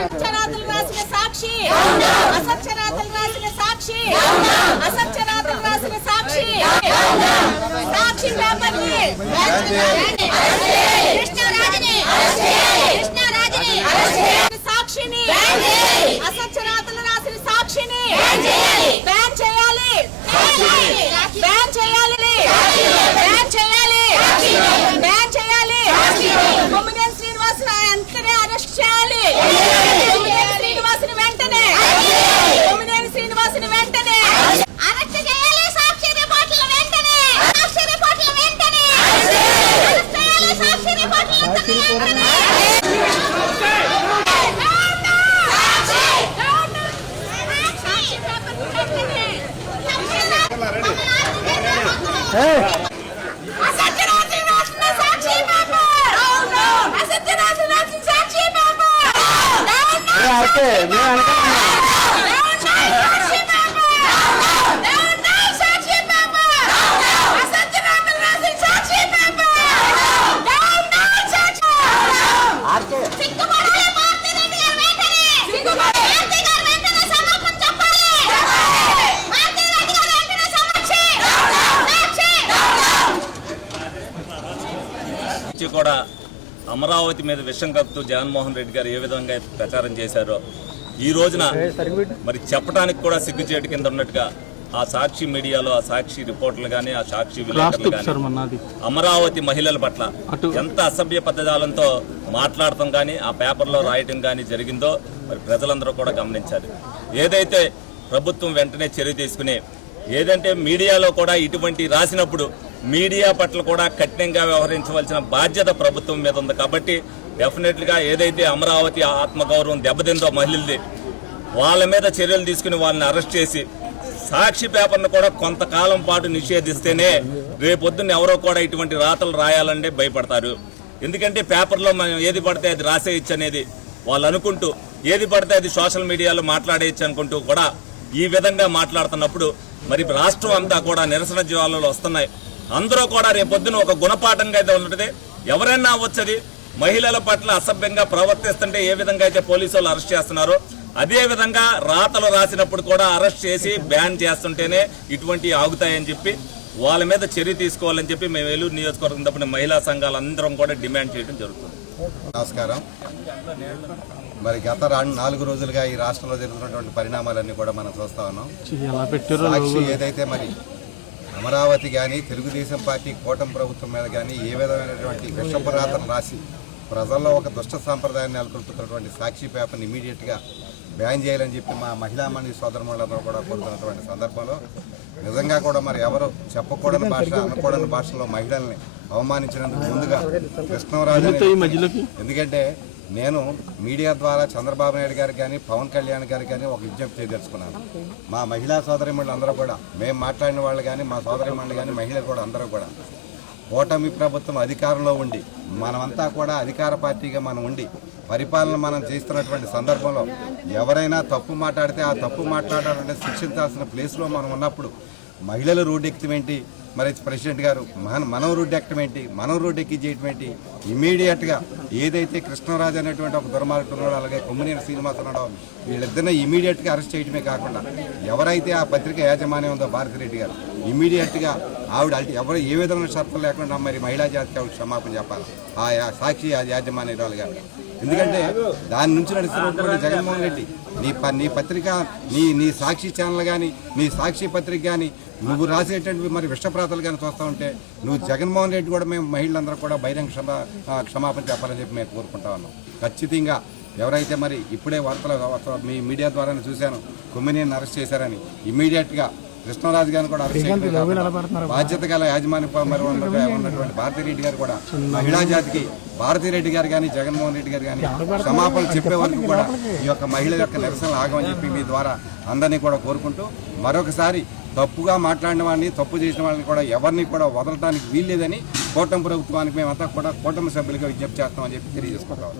అసత్యరాతలు రాసిన సాక్షి అసత్యరాతలు రాసిన సాక్షి అసత్యరాతలు రాసిన సాక్షి సాక్షి పేపర్ని కృష్ణరాజుని సాక్షిని అసత్యరాతలు రాసిన సాక్షిని బ్యాన్ చేయాలి బ్యాన్ చేయాలి బ్యాన్ చేయాలి బ్యాన్ చేయాలి కొమ్మినేని శ్రీనివాసుని వెంటనే అరెస్ట్ చేయాలి కొమ్మినేని శ్రీనివాసుని వెంటనే అరెస్ట్ చేయాలి సాక్షి రిపోర్టుల వెంటనే సాక్షి రిపోర్టుల వెంటనే అరెస్ట్ చేయాలి సాక్షి రిపోర్టుల వెంటనే కూడా అమరావతి మీద విషం కప్పుతూ జగన్మోహన్ రెడ్డి గారు ఏ విధంగా ప్రచారం చేశారో ఈ రోజున మరి చెప్పడానికి కూడా సిగ్గుచేటు కింద ఉన్నట్టుగా ఆ సాక్షి మీడియాలో ఆ సాక్షి రిపోర్టర్లు కానీ ఆ సాక్షి విలేకరులు కానీ అమరావతి మహిళల పట్ల ఎంత అసభ్య పద్ధతులతో మాట్లాడటం కానీ ఆ పేపర్లో రాయటం కానీ జరిగిందో మరి ప్రజలందరూ కూడా గమనించాలి. ఏదైతే ప్రభుత్వం వెంటనే చర్య తీసుకుని ఏదంటే మీడియాలో కూడా ఇటువంటి రాసినప్పుడు మీడియా పట్ల కూడా కఠినంగా వ్యవహరించవలసిన బాధ్యత ప్రభుత్వం మీద ఉంది. కాబట్టి డెఫినెట్గా ఏదైతే అమరావతి ఆత్మగౌరవం దెబ్బతిందో మహిళలది వాళ్ళ మీద చర్యలు తీసుకుని వాళ్ళని అరెస్ట్ చేసి సాక్షి పేపర్ను కూడా కొంతకాలం పాటు నిషేధిస్తేనే రేపొద్దున్న ఎవరో కూడా ఇటువంటి రాతలు రాయాలంటే భయపడతారు. ఎందుకంటే పేపర్లో మనం ఏది పడితే అది రాసేయచ్చు అనేది వాళ్ళు అనుకుంటూ ఏది పడితే అది సోషల్ మీడియాలో మాట్లాడేయచ్చు అనుకుంటూ కూడా ఈ విధంగా మాట్లాడుతున్నప్పుడు మరి రాష్ట్రం అంతా కూడా నిరసన జ్వాలలు వస్తున్నాయి. అందరూ కూడా రేపొద్దున ఒక గుణపాఠంగా అయితే ఉన్నది. ఎవరైనా వచ్చేది మహిళల పట్ల అసభ్యంగా ప్రవర్తిస్తుంటే ఏ విధంగా అయితే పోలీసు వాళ్ళు అరెస్ట్ చేస్తున్నారో అదే విధంగా రాతలు రాసినప్పుడు కూడా అరెస్ట్ చేసి బ్యాన్ చేస్తుంటేనే ఇటువంటి ఆగుతాయని చెప్పి వాళ్ళ మీద చర్య తీసుకోవాలని చెప్పి మేము ఏలూరు నియోజకవర్గం తప్పని మహిళా సంఘాలందరం కూడా డిమాండ్ చేయడం జరుగుతుంది. నమస్కారం. మరి గత 4 రోజులుగా ఈ రాష్ట్రంలో జరుగుతున్నటువంటి పరిణామాలన్నీ కూడా మనం చూస్తా ఉన్నాం. సాక్షి ఏదైతే మరి అమరావతి కానీ తెలుగుదేశం పార్టీ కూటమి ప్రభుత్వం మీద కానీ ఏ విధమైనటువంటి విషపరాతలు రాసి ప్రజల్లో ఒక దుష్ట సాంప్రదాయాన్ని నెలకొల్పుతున్నటువంటి సాక్షి పేపర్ని ఇమీడియట్గా బ్యాన్ చేయాలని చెప్పి మా మహిళా మండలి సోదరులందరూ కూడా కోరుతున్నటువంటి సందర్భంలో నిజంగా కూడా మరి ఎవరు చెప్పకూడని భాష అనకూడని భాషలో మహిళల్ని అవమానించినందుకు ముందుగా కృష్ణరాజు, ఎందుకంటే నేను మీడియా ద్వారా చంద్రబాబు నాయుడు గారికి కానీ పవన్ కళ్యాణ్ గారికి కానీ ఒక విజ్ఞప్తి చేయదలుచుకున్నాను. మా మహిళా సోదరిమణులు అందరూ కూడా మేము మాట్లాడిన వాళ్ళు కానీ మా సోదరిమణులు కానీ మహిళలు కూడా అందరూ కూడా కూటమి ప్రభుత్వం అధికారంలో ఉండి మనమంతా కూడా అధికార పార్టీగా మనం ఉండి పరిపాలన మనం చేస్తున్నటువంటి సందర్భంలో ఎవరైనా తప్పు మాట్లాడితే ఆ తప్పు మాట్లాడాలంటే శిక్షించాల్సిన ప్లేస్లో మనం ఉన్నప్పుడు మహిళలు రోడ్డు ఎక్కడం ఏంటి, మరి ప్రెసిడెంట్ గారు మనం రోడ్డు ఎక్కడం ఏంటి, మనం రోడ్డు ఎక్కి చేయటం ఏంటి? ఇమీడియట్గా ఏదైతే కృష్ణరాజు అనేటువంటి ఒక దుర్మార్గుడు అలాగే కొమ్మినేని శ్రీనివాస్ ఉన్నాడో వీళ్ళిద్దరినీ ఇమీడియట్గా అరెస్ట్ చేయడమే కాకుండా ఎవరైతే ఆ పత్రిక యాజమాన్యం ఉందో భారతిరెడ్డి గారు ఇమీడియట్గా ఆవిడ ఎవరు ఏ విధమైన షరతులు లేకుండా మరి మహిళా జాతికి ఆవిడ క్షమాపణ చెప్పాలి ఆ సాక్షి యాజమాన్యాలు గారు. ఎందుకంటే దాని నుంచి నడుస్తున్నటువంటి జగన్మోహన్ రెడ్డి నీ పత్రిక నీ సాక్షి ఛానల్ కానీ నీ సాక్షి పత్రిక కానీ నువ్వు రాసేటువంటి మరి విషప్రాతలు కానీ చూస్తూ ఉంటే నువ్వు జగన్మోహన్ రెడ్డి కూడా మేము మహిళలందరూ కూడా బహిరంగ క్షమాపణ చెప్పాలని చెప్పి మేము కోరుకుంటా ఉన్నాం. ఖచ్చితంగా ఎవరైతే మరి ఇప్పుడే వార్తలు మీ మీడియా ద్వారానే చూశాను కొమ్మినేని అరెస్ట్ చేశారని ఇమీడియట్గా కృష్ణరాజు గారిని కూడా అరెస్ట్ చేయడమే కాకుండా బాధ్యత గల యాజమాన్య మరి ఉన్నటువంటి భారతిరెడ్డి గారు కూడా మహిళా జాతికి భారతిరెడ్డి గారు కానీ జగన్మోహన్ రెడ్డి గారు కానీ క్షమాపణ చెప్పే వరకు కూడా ఈ యొక్క మహిళ యొక్క నిరసనలు ఆగమని చెప్పి మీ ద్వారా అందరినీ కూడా కోరుకుంటూ మరొకసారి తప్పుగా మాట్లాడిన వాడిని తప్పు చేసిన వాళ్ళని కూడా ఎవరిని కూడా వదలడానికి వీల్లేదని కూటమి ప్రభుత్వానికి మేమంతా కూడా కూటమి సభ్యులుగా విజ్ఞప్తి చేస్తామని చెప్పి తెలియజేసుకుంటాం.